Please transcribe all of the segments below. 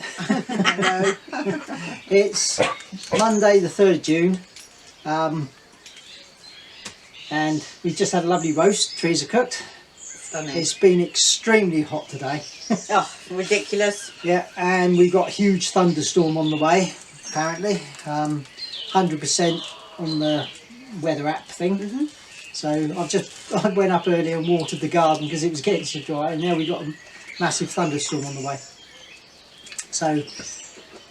Hello. It's Monday the 3rd of June, and we've just had a lovely roast. Trees are cooked. Stunning. It's been extremely hot today. Oh, ridiculous. Yeah, and we've got a huge thunderstorm on the way, apparently. 100% on the weather app thing. So I went up earlier and watered the garden because it was getting so dry, and now we've got a massive thunderstorm on the way. So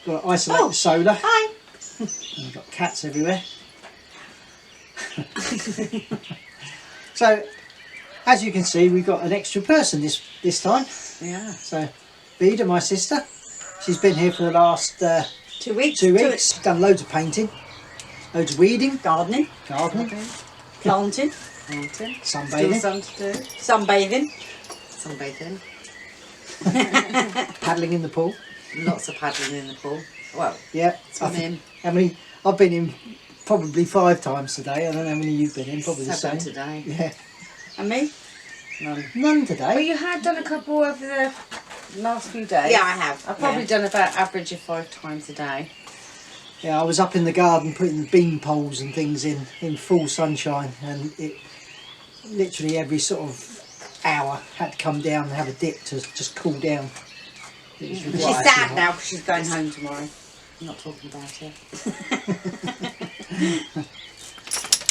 got to isolate the solar. Hi. And we've got cats everywhere. So as you can see, we've got an extra person this time. Yeah. So Veda, my sister, she's been here for the last 2 weeks. 2 weeks. Done loads of painting, loads of weeding, Gardening. gardening, Planting. sunbathing. Still some to do. Sunbathing. Sunbathing. Paddling in the pool. Lots of paddling in the pool. Well, Yeah. swimming. I've been in probably 5 times today. I don't know how many you've been in. Probably the 7 same. today. Yeah. And me? None But today. you had done a couple over the last few days. Yeah, I have. I've probably done about average of 5 times a day. Yeah, I was up in the garden putting bean poles and things in full sunshine, and it literally every sort of hour had to come down and have a dip to just cool down. It was She's right, sad actually now hot. because she's going home tomorrow. I'm not talking about it.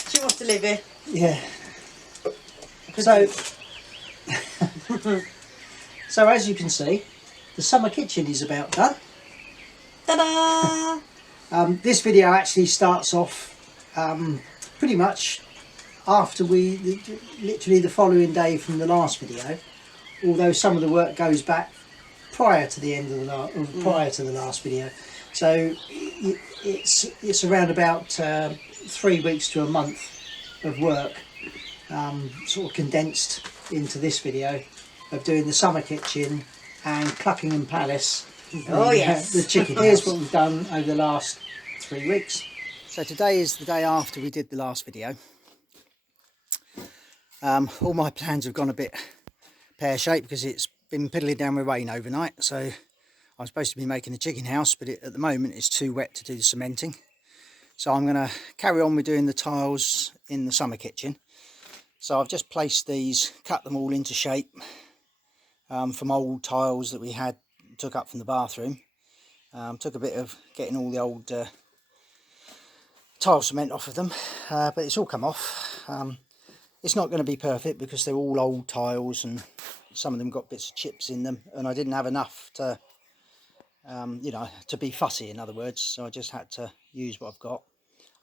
She wants to live here. Yeah. So, so as you can see, the summer kitchen is about done. Ta-da! This video actually starts off pretty much after literally the following day from the last video, although some of the work goes back prior to the end of the prior to the last video. So it's around about 3 weeks to a month of work, sort of condensed into this video of doing the summer kitchen and Clucking and Palace. Oh, yes. The chicken. Here's what we've done over the last 3 weeks. So today is the day after we did the last video. All my plans have gone a bit pear-shaped because it's been piddling down with rain overnight. So I'm supposed to be making a chicken house, but at the moment it's too wet to do the cementing. So I'm going to carry on with doing the tiles in the summer kitchen. So I've just placed these, cut them all into shape from old tiles that we took up from the bathroom. Took a bit of getting all the old tile cement off of them, but it's all come off. It's not going to be perfect because they're all old tiles and some of them got bits of chips in them, and I didn't have enough to you know, to be fussy, in other words, so I just had to use what I've got.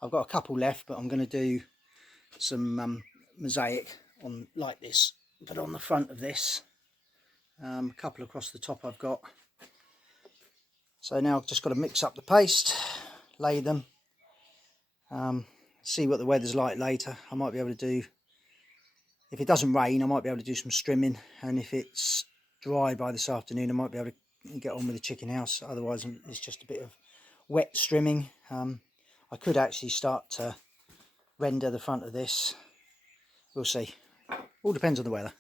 I've got a couple left, but I'm going to do some mosaic on like this, but on the front of this, a couple across the top I've got. So now I've just got to mix up the paste, lay them, see what the weather's like later. I might be able to do, if it doesn't rain, I might be able to do some strimming, and if it's dry by this afternoon, I might be able to get on with the chicken house. Otherwise it's just a bit of wet strimming. I could actually start to render the front of this. We'll see. All depends on the weather.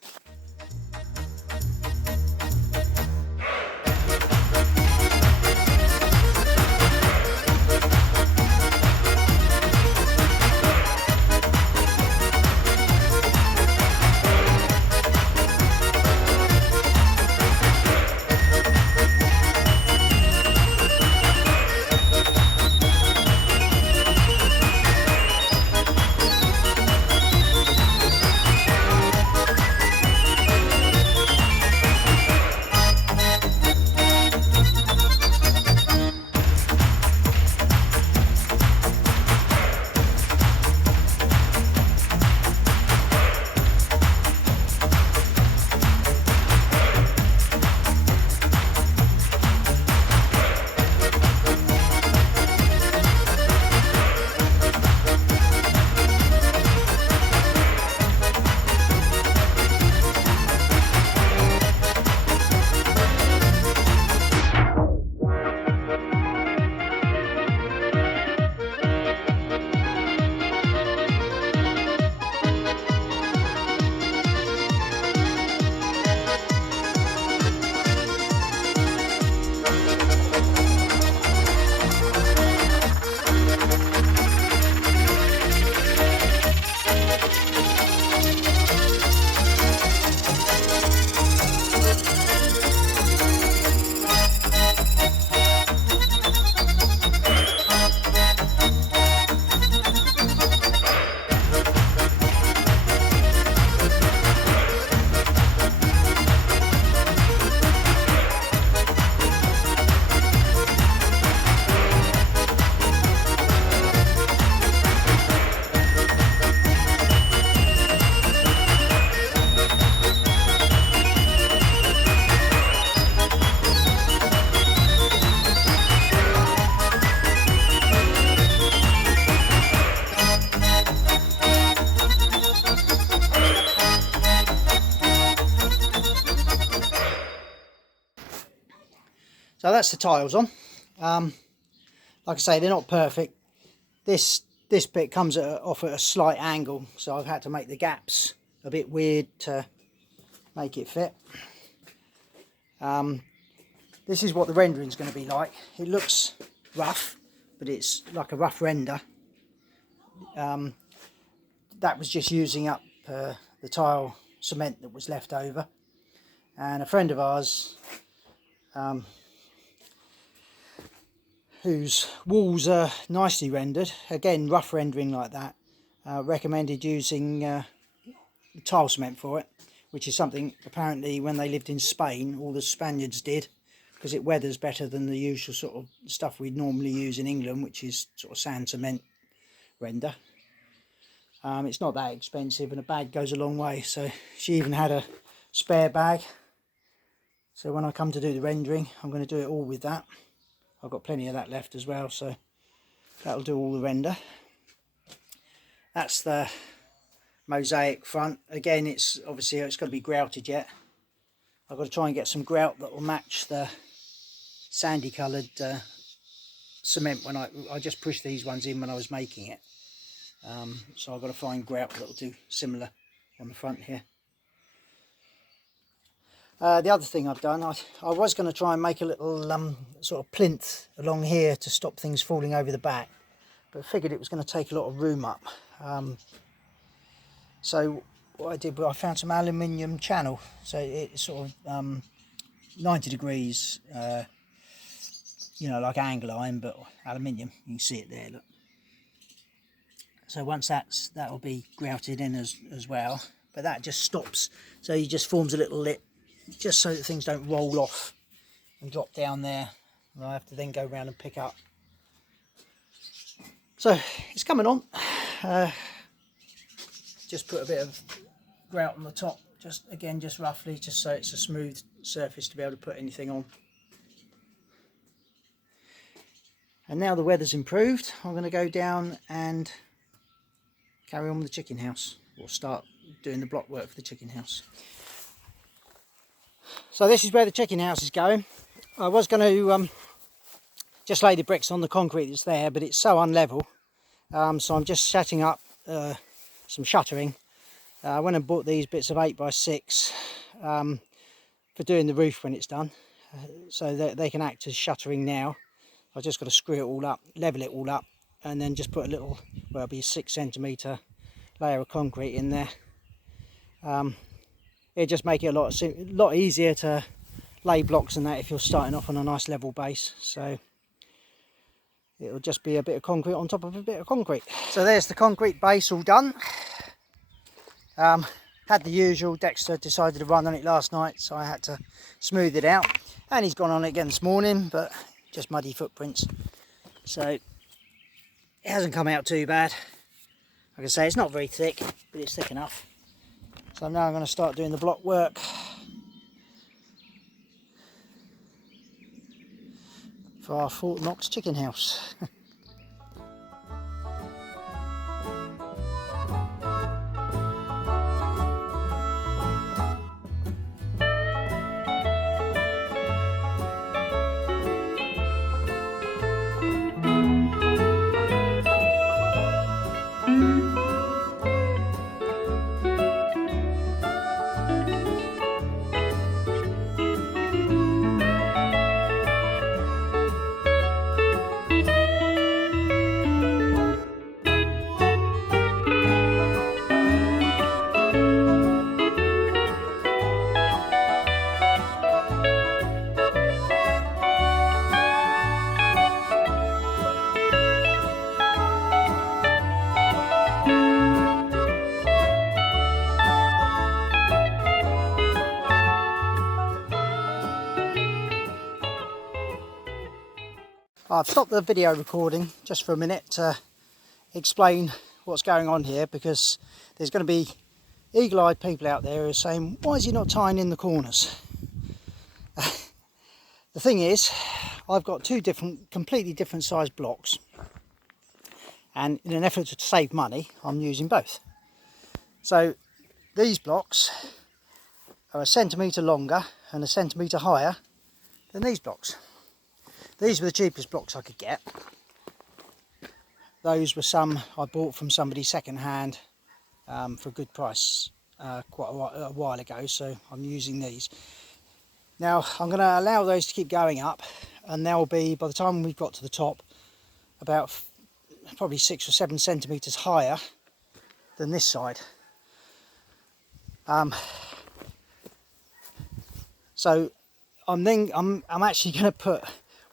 that's the tiles on. Like I say, they're not perfect. This bit comes off at a slight angle, so I've had to make the gaps a bit weird to make it fit. This is what the rendering is going to be like. It looks rough, but it's like a rough render. That was just using up the tile cement that was left over. And a friend of ours, whose walls are nicely rendered, again rough rendering like that, recommended using tile cement for it, which is something apparently when they lived in Spain all the Spaniards did, because it weathers better than the usual sort of stuff we'd normally use in England, which is sort of sand cement render. It's not that expensive, and a bag goes a long way, so she even had a spare bag. So when I come to do the rendering, I'm going to do it all with that. I've got plenty of that left as well, so that'll do all the render. That's the mosaic front. Again, it's got to be grouted yet. I've got to try and get some grout that will match the sandy coloured cement when I just pushed these ones in when I was making it. So I've got to find grout that will do similar on the front here. The other thing I've done, I was going to try and make a little sort of plinth along here to stop things falling over the back, but I figured it was going to take a lot of room up. So what I did, I found some aluminium channel, so it's sort of 90 degrees, you know, like angle iron, but aluminium. You can see it there, look. So once that'll be grouted in as well, but that just stops, so he just forms a little lip, just so that things don't roll off and drop down there, and I have to then go around and pick up. So it's coming on. Just put a bit of grout on the top, just roughly, just so it's a smooth surface to be able to put anything on. And now the weather's improved, I'm going to go down and carry on with the chicken house, or start doing the block work for the chicken house. So this is where the chicken house is going. I was going to just lay the bricks on the concrete that's there, but it's so unlevel, so I'm just setting up some shuttering. I went and bought these bits of 8x6 for doing the roof when it's done, so that they can act as shuttering now. I've just got to screw it all up, level it all up, and then just put a little, well, it'll be a 6cm layer of concrete in there. It'll just make it a lot easier to lay blocks and that if you're starting off on a nice level base. So it'll just be a bit of concrete on top of a bit of concrete. So there's the concrete base all done. Had the usual, Dexter decided to run on it last night, so I had to smooth it out, and he's gone on it again this morning, but just muddy footprints, so it hasn't come out too bad. Like I say, it's not very thick, but it's thick enough. So now I'm going to start doing the block work for our Fort Knox chicken house. I've stopped the video recording just for a minute to explain what's going on here, because there's going to be eagle-eyed people out there who are saying, why is he not tying in the corners? The thing is, I've got two completely different sized blocks, and in an effort to save money, I'm using both. So these blocks are 1 centimetre longer and 1 centimetre higher than these blocks. These were the cheapest blocks I could get. Those were some I bought from somebody second hand for a good price quite a while ago, so I'm using these. Now I'm going to allow those to keep going up, and they'll be, by the time we've got to the top, about probably 6 or 7 centimetres higher than this side. So I'm actually going to put,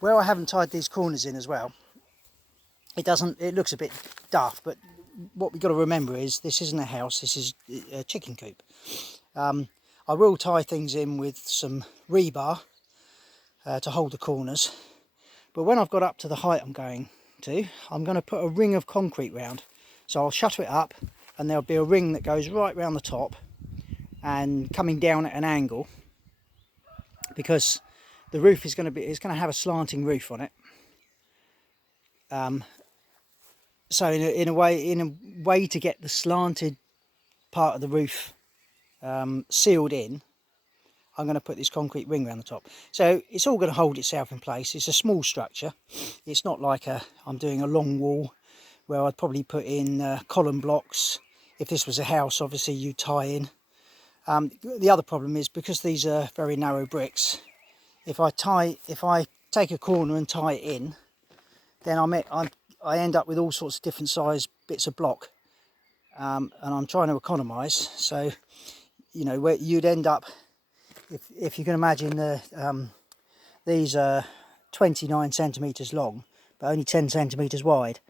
where I haven't tied these corners in as well, it looks a bit daft, but what we've got to remember is this isn't a house, this is a chicken coop. I will tie things in with some rebar to hold the corners, but when I've got up to the height I'm going to put a ring of concrete round. So I'll shutter it up, and there'll be a ring that goes right round the top and coming down at an angle, because the roof is going to have a slanting roof on it. So in a way to get the slanted part of the roof sealed in, I'm going to put this concrete ring around the top. So it's all going to hold itself in place. It's a small structure. It's not like I'm doing a long wall where I'd probably put in column blocks. If this was a house, obviously you tie in. The other problem is, because these are very narrow bricks, if I take a corner and tie it in, then I end up with all sorts of different size bits of block, and I'm trying to economise. So, you know, where you'd end up, if you can imagine, these are 29 centimetres long, but only 10 centimetres wide.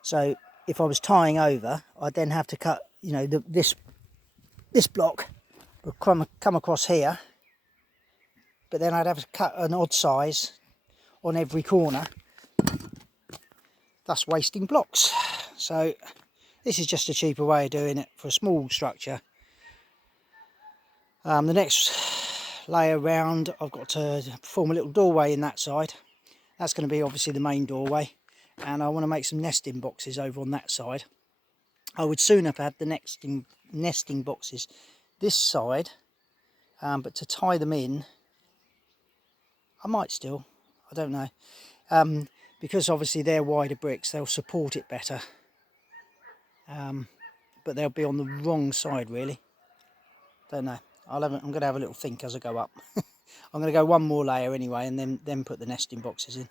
So if I was tying over, I'd then have to cut, you know, this block would come across here, but then I'd have to cut an odd size on every corner, thus wasting blocks. So this is just a cheaper way of doing it for a small structure. The next layer round, I've got to form a little doorway in that side. That's going to be obviously the main doorway, and I want to make some nesting boxes over on that side. I would soon have had the nesting boxes this side, but to tie them in, I might still, I don't know, because obviously they're wider bricks, they'll support it better, but they'll be on the wrong side really. Don't know. I'm going to have a little think as I go up. I'm going to go one more layer anyway, and then put the nesting boxes in.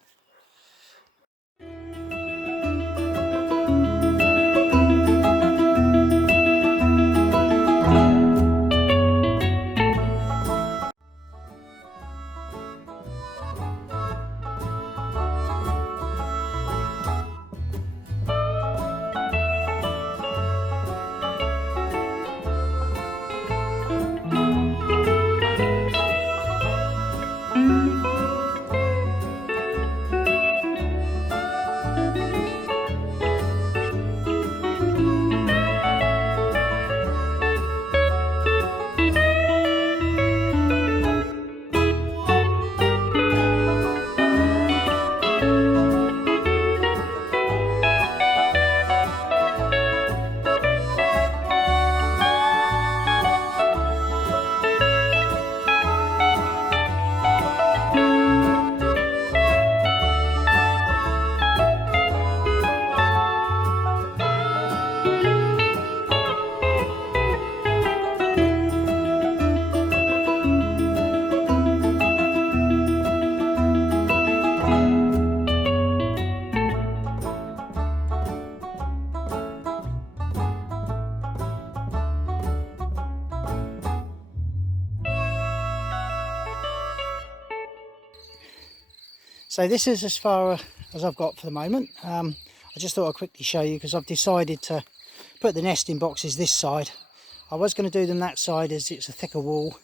So this is as far as I've got for the moment. I just thought I'd quickly show you, because I've decided to put the nesting boxes this side. I was going to do them that side as it's a thicker wall,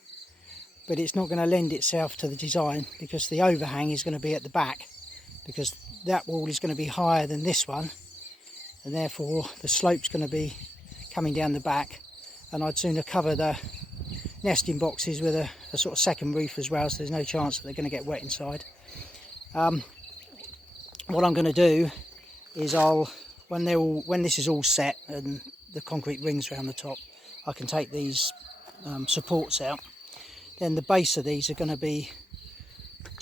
but it's not going to lend itself to the design, because the overhang is going to be at the back, because that wall is going to be higher than this one, and therefore the slope's going to be coming down the back, and I'd sooner cover the nesting boxes with a sort of second roof as well, so there's no chance that they're going to get wet inside. What I'm going to do is when this is all set and the concrete rings around the top, I can take these supports out. Then the base of these are going to be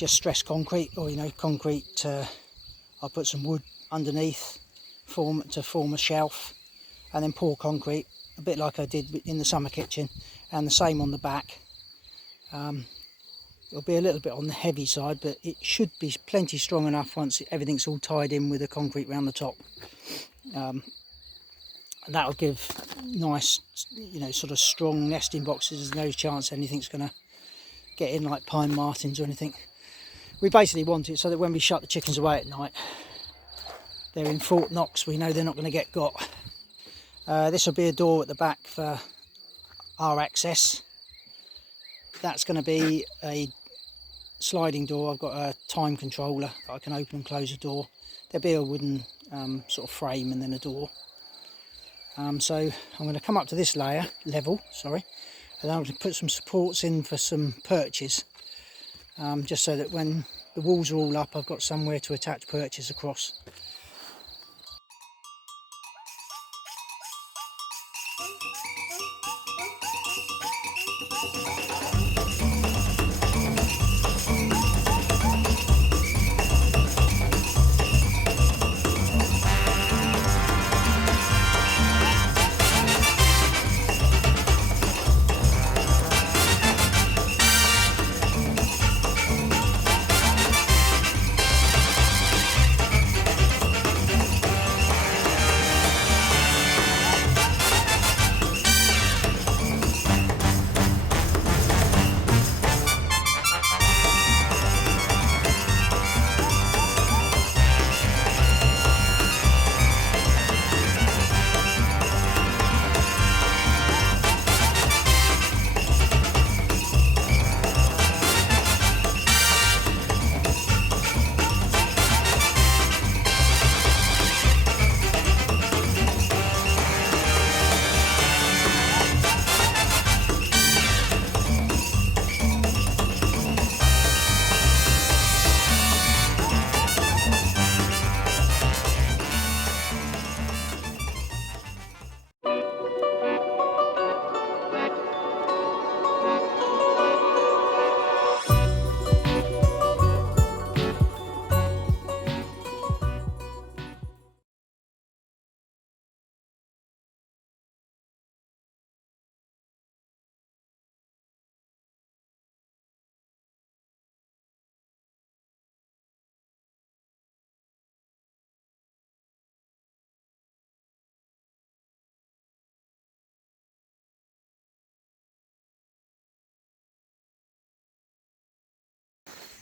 just stress concrete, or concrete. I put some wood underneath to form a shelf, and then pour concrete, a bit like I did in the summer kitchen, and the same on the back. It'll be a little bit on the heavy side, but it should be plenty strong enough once everything's all tied in with the concrete around the top. And that'll give nice, sort of strong nesting boxes. There's no chance anything's going to get in like pine martins or anything. We basically want it so that when we shut the chickens away at night, they're in Fort Knox. We know they're not going to get got. This will be a door at the back for our access. That's going to be a sliding door. I've got a time controller that I can open and close a door. There'll be a wooden sort of frame and then a door. So I'm going to come up to this level, and then I'm going to put some supports in for some perches, just so that when the walls are all up, I've got somewhere to attach perches across.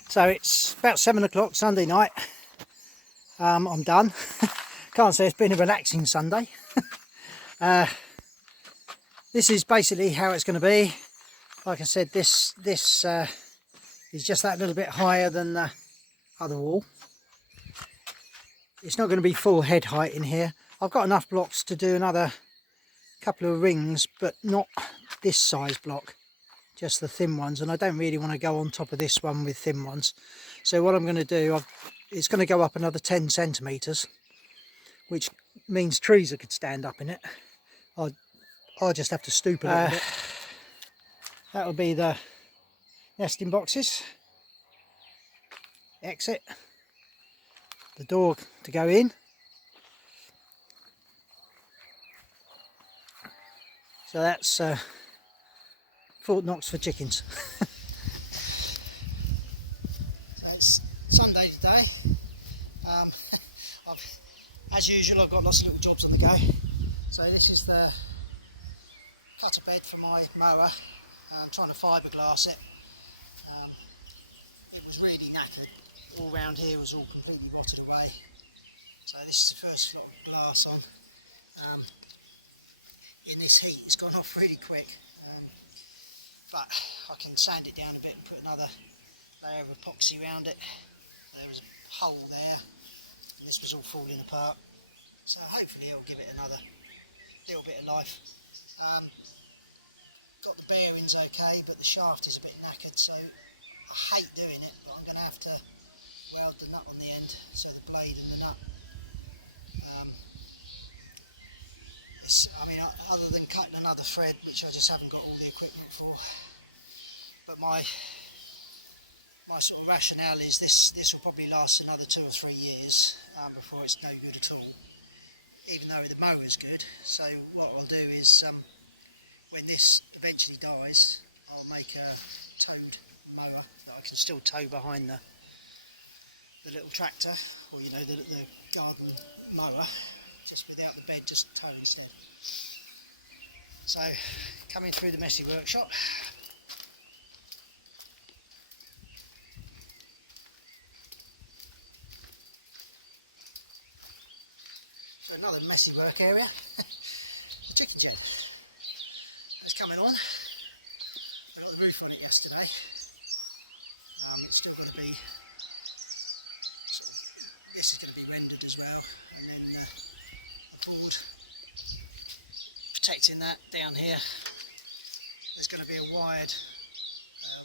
So it's about 7 o'clock Sunday night. I'm done. Can't say it's been a relaxing Sunday. This is basically how it's going to be. Like I said, this is just that little bit higher than the other wall. It's not going to be full head height in here. I've got enough blocks to do another couple of rings, but not this size block, just the thin ones, and I don't really want to go on top of this one with thin ones. So what I'm going to do, it's going to go up another 10 centimetres, which means trees could stand up in it. I'll just have to stoop a little bit. That'll be the nesting boxes, exit, the door to go in. So that's Fort Knox for chickens. So it's Sunday today. As usual, I've got lots of little jobs on the go. So this is the cutter bed for my mower. I'm trying to fiberglass it. It was really knackered. All round here was all completely rotted away. So this is the first lot of glass on. In this heat, it's gone off really quick. But I can sand it down a bit and put another layer of epoxy around it. There was a hole there. And this was all falling apart. So hopefully it'll give it another little bit of life. Got the bearings okay, but the shaft is a bit knackered, so I hate doing it, but I'm going to have to weld the nut on the end, so the blade and the nut. Other than cutting another thread, which I just haven't got all the equipment for, but my my sort of rationale is this will probably last another 2 or 3 years before it's no good at all, even though the mower's good. So what I'll do is when this eventually dies, I'll make a towed mower that I can still tow behind the little tractor, or you know, the garden mower, just without the bed, just tow instead. So coming through the messy workshop. So another messy work area. Chicken jet. It's coming on. I got the roof on it yesterday. Still got to be. This is going to be rendered as well. And then a board protecting that down here. There's going to be a wired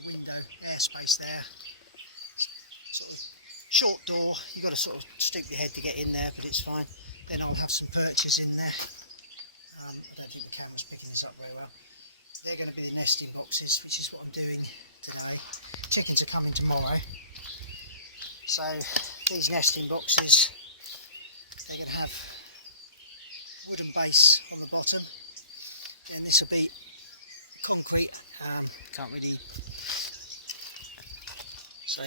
window airspace there. Sort of short door. You've got to sort of stoop your head to get in there, but it's fine. Then I'll have some perches in there. I don't think the camera's picking this up very well. They're going to be the nesting boxes, which is what I'm doing today. Chickens are coming tomorrow. So these nesting boxes, they're going to have wooden base on the bottom. And this will be concrete. Can't really. So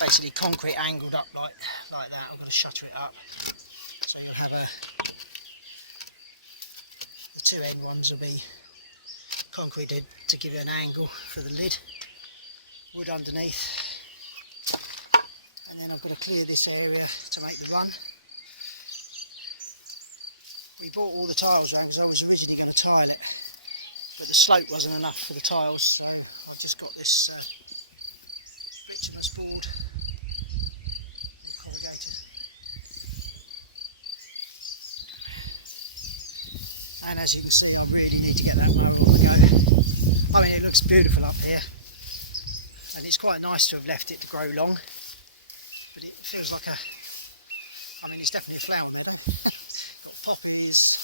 basically concrete angled up like that. I'm going to shutter it up. So you'll have the two end ones will be concreted to give it an angle for the lid. Wood underneath. And then I've got to clear this area to make the run. We bought all the tiles around because I was originally going to tile it, but the slope wasn't enough for the tiles, so I just got this bituminous board corrugated. And as you can see, I really need to get that mowed on the go. I mean, it looks beautiful up here, and it's quite nice to have left it to grow long, but it feels like I mean, it's definitely a flower meadow. Got poppies,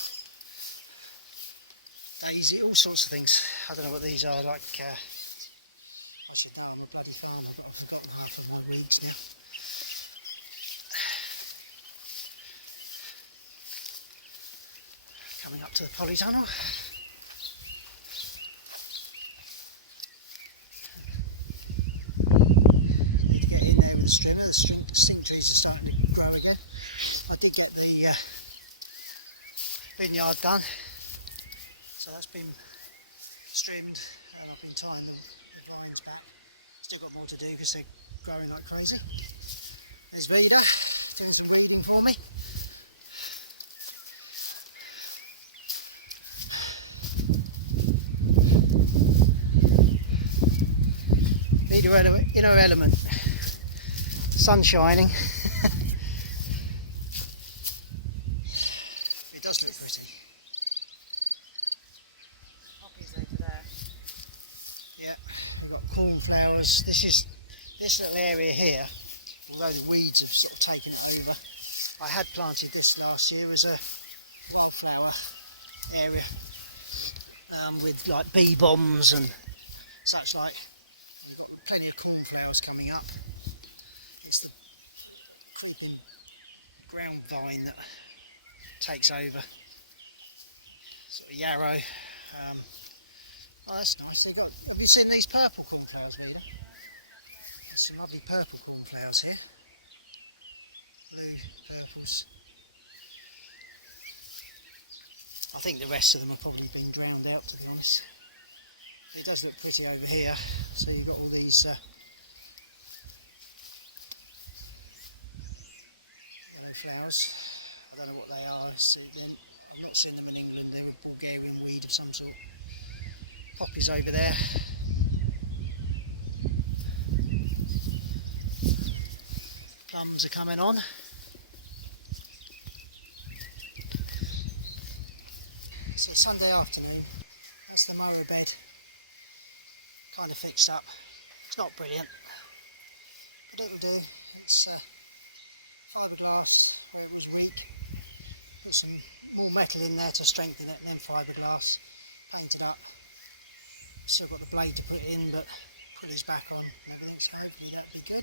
daisy, all sorts of things. I don't know what these are, like, I sit down on the bloody farm, I've forgotten half of my weeds now. Coming up to the polytunnel. Need to get in there with the strimmer. The stink trees are starting to grow again. I did get the vineyard done, so that's been trimmed and I've been tying the lines back. Still got more to do because they're growing like crazy. There's Veda, doing the weeding for me. In her element, sun shining. It does look pretty. Poppies over there. Yeah, we've got cornflowers. This little area here, although the weeds have sort of taken it over. I had planted this last year as a wildflower area with like bee bombs and such like. Plenty of cornflowers coming up. It's the creeping ground vine that takes over. Sort of yarrow. Oh, that's nice. Have you seen these purple cornflowers here? Some lovely purple cornflowers here. Blue, purples. I think the rest of them have probably been drowned out, to be honest. It does look pretty over here, so you've got all these flowers. I don't know what they are. I've not seen them in England. They're a Bulgarian weed of some sort. Poppies over there. Plums are coming on. So Sunday afternoon, that's the mower bed. Kind of fixed up. It's not brilliant, but it'll do. It's fiberglass where it was weak. Put some more metal in there to strengthen it, and then fiberglass. Painted up. Still got the blade to put in, but pulley's back on and everything. so hopefully that'll be good.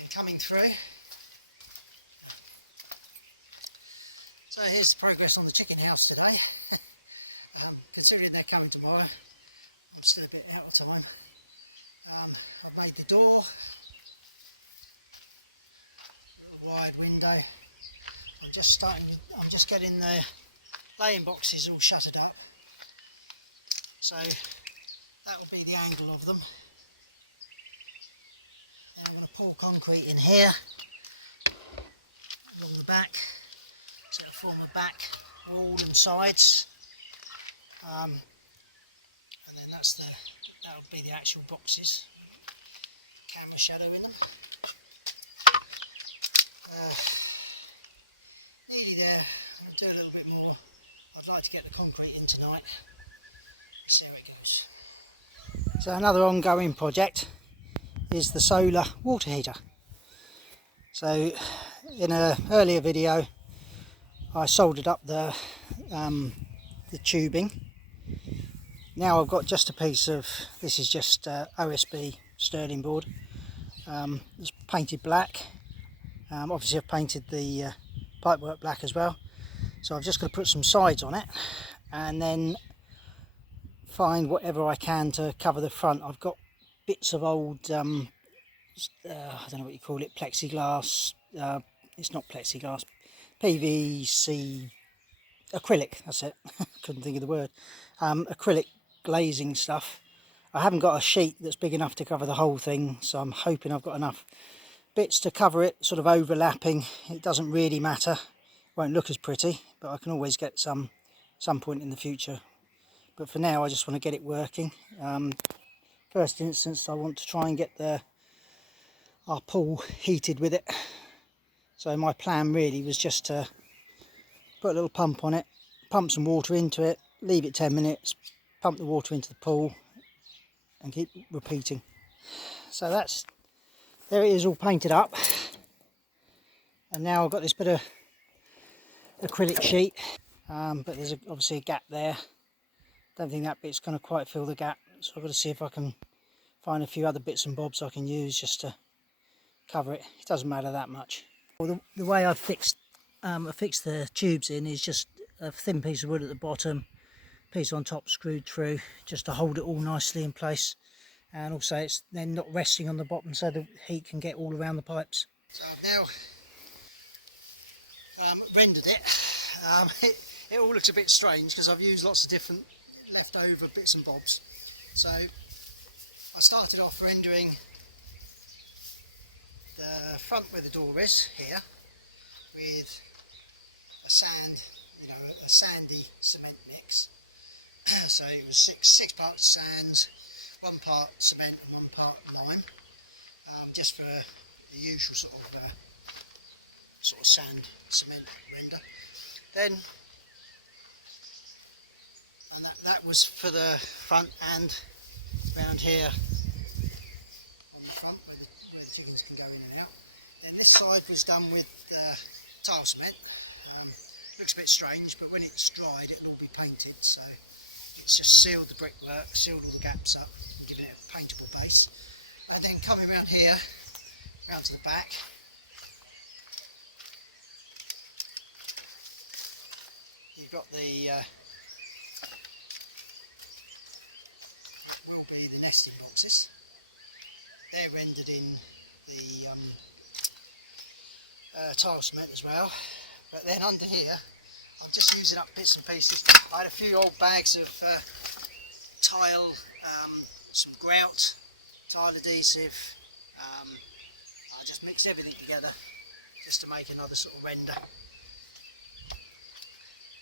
And coming through. So here's the progress on the chicken house today. Considering they're coming tomorrow, I'm still a bit out of time. I've made the door, a little wide window. I'm just getting the laying boxes all shuttered up. So that will be the angle of them. And I'm going to pour concrete in here along the back, so it'll form a back wall and sides. And then that'll be the actual boxes. Camera shadow in them. Nearly there. I'm going to do a little bit more. I'd like to get the concrete in tonight. See how it goes. So another ongoing project is the solar water heater. So in an earlier video I soldered up the tubing. Now I've got just a piece of, this is just OSB Sterling board. It's painted black. Obviously I've painted the pipework black as well. So I've just got to put some sides on it and then find whatever I can to cover the front. I've got bits of old, I don't know what you call it, plexiglass. It's not plexiglass, PVC, acrylic, that's it. Couldn't think of the word. Acrylic glazing stuff. I haven't got a sheet that's big enough to cover the whole thing, so I'm hoping I've got enough bits to cover it, sort of overlapping. It doesn't really matter, won't look as pretty, but I can always get some point in the future. But for now I just want to get it working. First instance I want to try and get our pool heated with it. So my plan really was just to put a little pump on it, pump some water into it, leave it 10 minutes, pump the water into the pool and keep repeating. So there it is, all painted up. And now I've got this bit of acrylic sheet, but there's obviously a gap there. Don't think that bit's going to quite fill the gap, so I've got to see if I can find a few other bits and bobs I can use just to cover it. It doesn't matter that much. Well, the way I've fixed the tubes in is just a thin piece of wood at the bottom, piece on top screwed through, just to hold it all nicely in place, and also it's then not resting on the bottom so the heat can get all around the pipes. So I've now rendered it. It all looks a bit strange because I've used lots of different leftover bits and bobs. So I started off rendering the front where the door is here with a sandy cement mix. So it was six parts sand, 1 part cement and 1 part lime, just for the usual sort of sand cement render. Then, and that was for the front and round here on the front where the chickens can go in and out. Then this side was done with tile cement. Looks a bit strange, but when it's dried it'll all be painted, so it's just sealed the brickwork, sealed all the gaps up, giving it a paintable base. And then coming around here, round to the back, you've got the will be the nesting boxes. They're rendered in the tile cement as well. But then under here, I'm just using up bits and pieces. I had a few old bags of tile, some grout, tile adhesive. I just mixed everything together just to make another sort of render.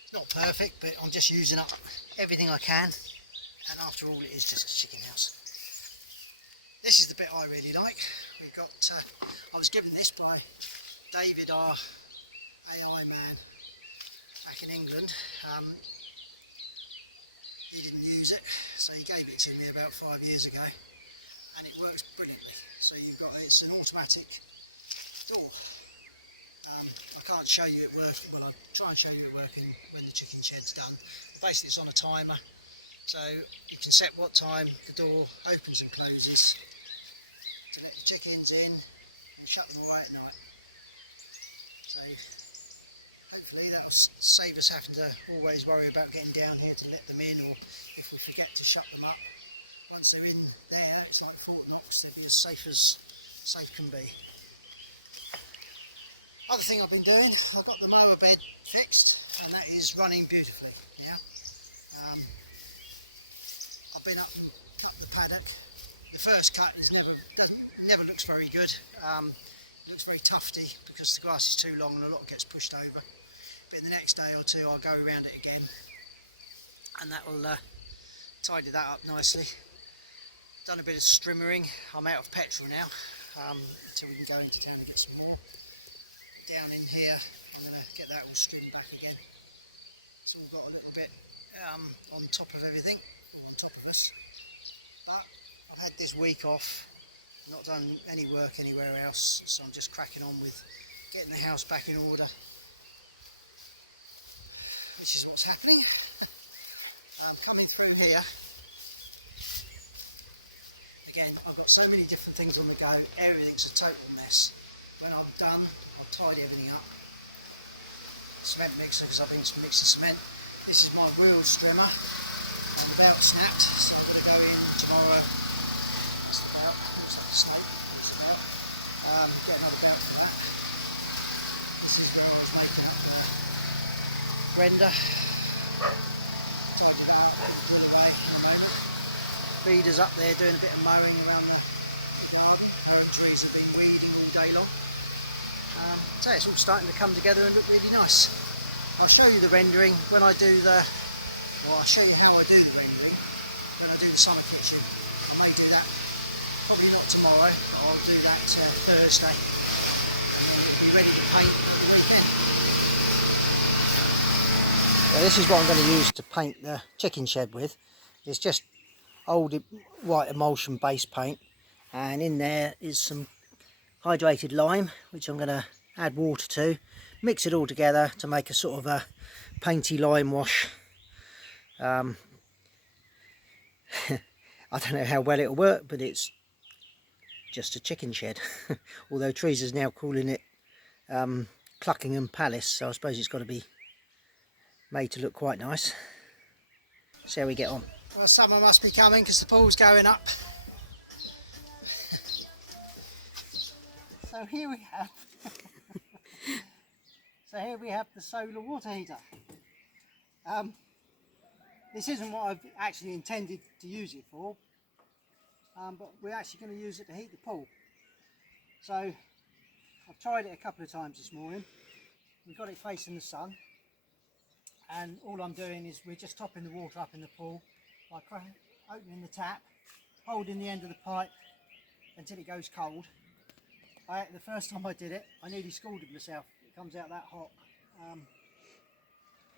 It's not perfect, but I'm just using up everything I can. And after all, it is just a chicken house. This is the bit I really like. We've got, I was given this by David, our AI man back in England. He didn't use it, so he gave it to me about 5 years ago, and it works brilliantly. So it's an automatic door. I can't show you it working, but I'll try and show you it working when the chicken shed's done. Basically it's on a timer, so you can set what time the door opens and closes to let the chickens in and shut the door at night. So hopefully that will save us having to always worry about getting down here to let them in, or if we forget to shut them up. Once they're in there, it's like Fort Knox, they'll be as safe can be. Other thing I've been doing, I've got the mower bed fixed, and that is running beautifully. Yeah. I've been up the paddock. The first cut never looks very good. It looks very tufty because the grass is too long and a lot gets pushed over. But in the next day or two, I'll go around it again, and that will tidy that up nicely. Done a bit of strimmering. I'm out of petrol now, until we can go into town and get some more. Down in here, I'm going to get that all trimmed back again. It's all got a little bit on top of everything, on top of us. But I've had this week off, not done any work anywhere else, so I'm just cracking on with getting the house back in order, which is what's happening. Coming through here, again, I've got so many different things on the go, everything's a total mess. When I'm done, I'll tidy everything up. Cement mixer, because I've been mixing cement. This is my wheel strimmer. The belt snapped, so I'm going to go in tomorrow. That's the belt, looks like a snake. That's the belt. Get another belt for that. This is what I was laid out. Render. Tidy it up, put it away. Feeder's up there doing a bit of mowing around the garden. The trees have been weeding all day long. So it's all starting to come together and look really nice. I'll show you the rendering when I do I'll show you how I do the rendering when I do the summer kitchen. I may do that, probably not tomorrow, but I'll do that Thursday. Be ready to paint again. So this is what I'm going to use to paint the chicken shed with. It's just old white emulsion base paint, and in there is some hydrated lime, which I'm going to add water to, mix it all together to make a sort of a painty lime wash. I don't know how well it'll work, but it's just a chicken shed. Although Trees is now calling it Cluckingham Palace, so I suppose it's got to be made to look quite nice. See how we get on. Well, summer must be coming because the pool's going up. So here we have the solar water heater. This isn't what I've actually intended to use it for, but we're actually going to use it to heat the pool. So I've tried it a couple of times this morning. We've got it facing the sun, and all I'm doing is we're just topping the water up in the pool by opening the tap, holding the end of the pipe until it goes cold. The first time I did it, I nearly scalded myself. It comes out that hot.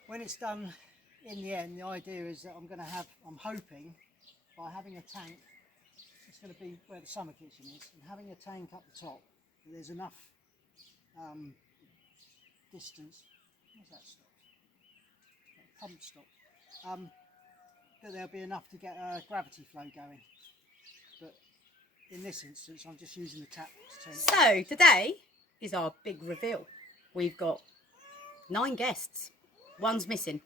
When it's done, in the end, the idea is that I'm hoping by having a tank, it's going to be where the summer kitchen is, and having a tank up the top, there's enough distance. Where's that stop? That pump stop. That there'll be enough to get a gravity flow going. But in this instance, I'm just using the tap to turn it on. So today is our big reveal. We've got 9 guests. One's missing.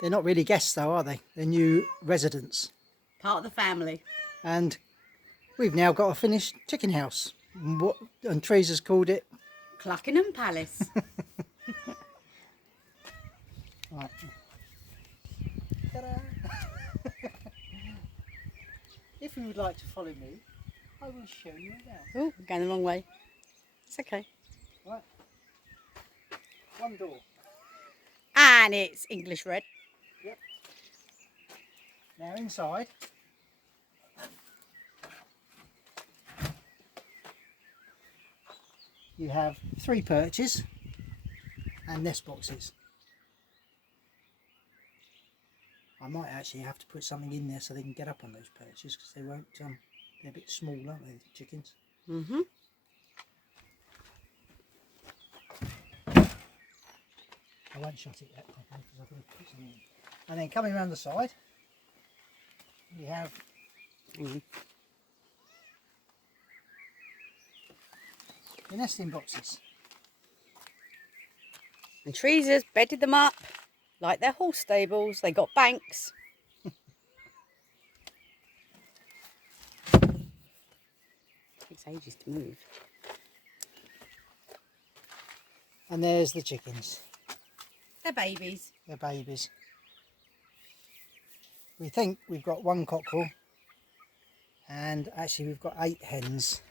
They're not really guests though, are they? They're new residents. Part of the family. And we've now got a finished chicken house. And Trees has called it Cluckingham Palace. Right. Ta-da! If you would like to follow me, I will show you around. Oh, I'm going the wrong way. It's okay. Right. One door. And it's English red. Yep. Now inside, you have 3 perches and nest boxes. I might actually have to put something in there so they can get up on those perches, because they won't. They're a bit small, aren't they, the chickens? Mm-hmm. I won't shut it yet properly because I've got to put something in. And then coming around the side, we have the nesting boxes. And Teresa's bedded them up like they're horse stables. They got banks. Takes ages to move. And there's the chickens. They're babies. They're babies. We think we've got 1 cockerel, and actually we've got 8 hens.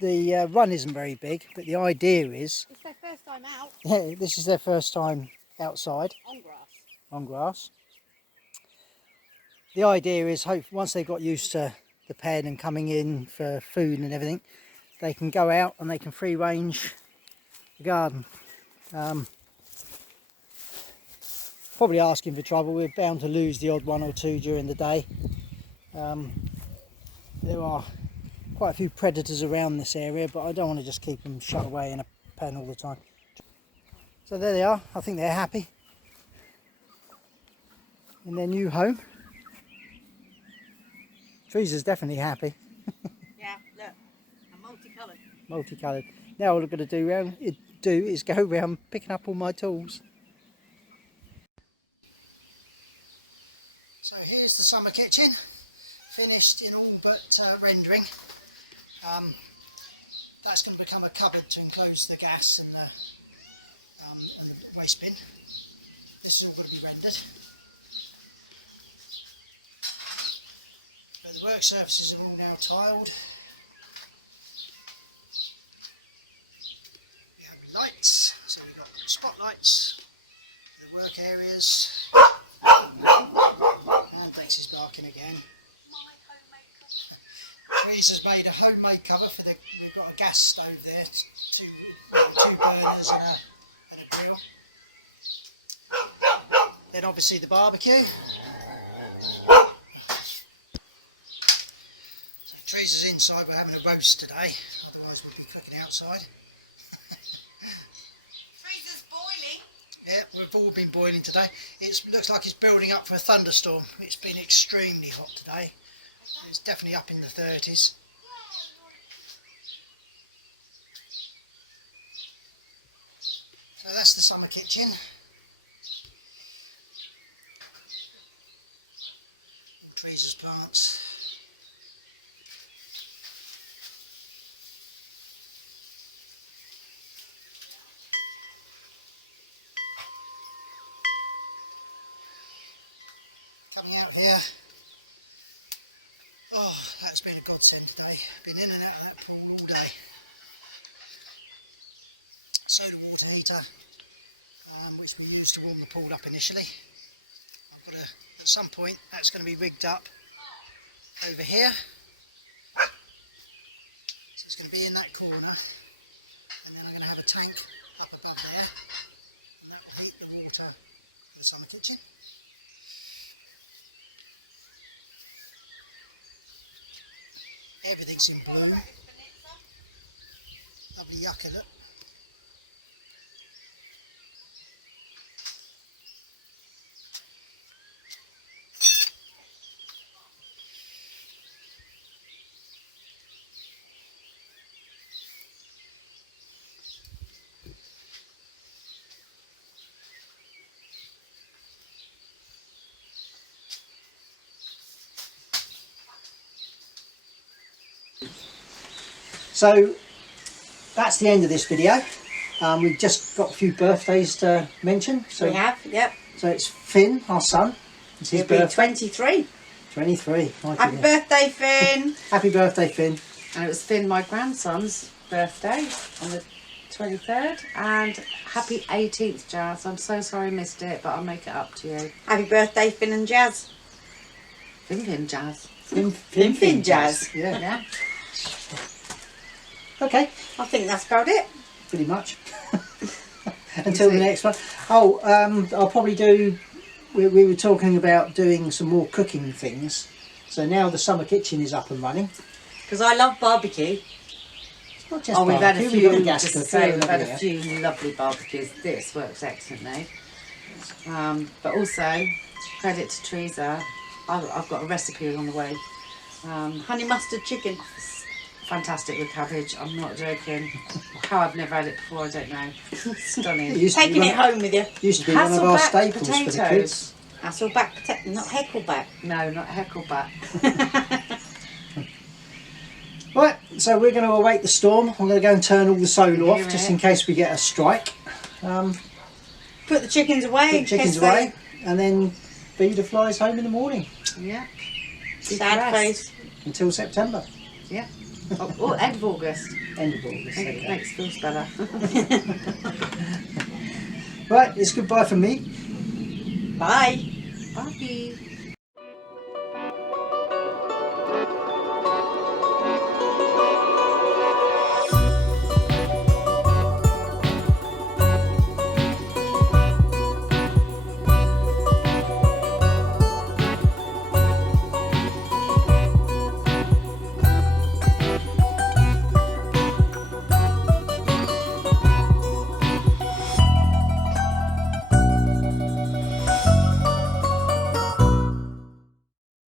The run isn't very big, but the idea is, It's their first time out. yeah, this is their first time outside On grass. on grass. The idea is, hope once they've got used to the pen and coming in for food and everything, they can go out and they can free range the garden. Probably asking for trouble. We're bound to lose the odd 1 or 2 during the day. There are quite a few predators around this area, but I don't want to just keep them shut away in a pen all the time. So there they are. I think they're happy in their new home. Teresa's definitely happy. Yeah, look. And multicoloured. Multicoloured. Now all I've got to do is go around picking up all my tools. So here's the summer kitchen, finished in all but rendering. That's going to become a cupboard to enclose the gas and the waste bin. This is all going to be rendered. But the work surfaces are all now tiled. We have lights, so we've got spotlights, the work areas. And Daisy is barking again. Teresa's made a homemade cover for we've got a gas stove there, two burners and a grill. Then obviously the barbecue. So Teresa's inside, we're having a roast today, otherwise we'll be cooking outside. Teresa's boiling. Yeah, we've all been boiling today. It looks like it's building up for a thunderstorm. It's been extremely hot today. It's definitely up in the 30s. So that's the summer kitchen. Teresa's plants. Coming out here. Oh, that's been a godsend today. Been in and out of that pool all day. Soda water heater, which we used to warm the pool up initially. I've got at some point that's going to be rigged up over here. So it's going to be in that corner, and then I'm going to have a tank up above there, and that will heat the water for the summer kitchen. Everything's in bloom. Lovely yucca, look. So that's the end of this video. We've just got a few birthdays to mention. So We have, yep. So it's Finn, our son. It's his He'll be birthday. 23. 23. Happy birthday, Finn. Happy birthday, Finn. And it was Finn, my grandson's birthday on the 23rd. And happy 18th, Jazz. I'm so sorry I missed it, but I'll make it up to you. Happy birthday, Finn and Jazz. Finn Jazz. Finn Jazz. Yeah. Yeah. Okay. I think that's about it. Pretty much. Until the next one. Oh, I'll probably do. We were talking about doing some more cooking things. So now the summer kitchen is up and running. Because I love barbecue. Not just We've had a barbecue, few. we've got a gas Just to cooker say, and we've had a everything. few lovely barbecues. This works excellently. But also, credit to Teresa. I've got a recipe on the way. Honey mustard chicken. Fantastic with cabbage. I'm not joking. How I've never had it before, I don't know. Stunning. It used to be Taking one it home with you. used to be one of our Hasselback staples for the potatoes. kids. Hasselback, not heckleback. No, not heckleback. Right, so we're going to await the storm. I'm going to go and turn all the solar off just in case we get a strike. Put the chickens away. Put chickens in case away, and then Veda flies home in the morning Yeah. Sad face. until September, Yeah. Oh, end of August. end of August. There you go. Makes feels better. Right, it's goodbye from me. Bye. Bye.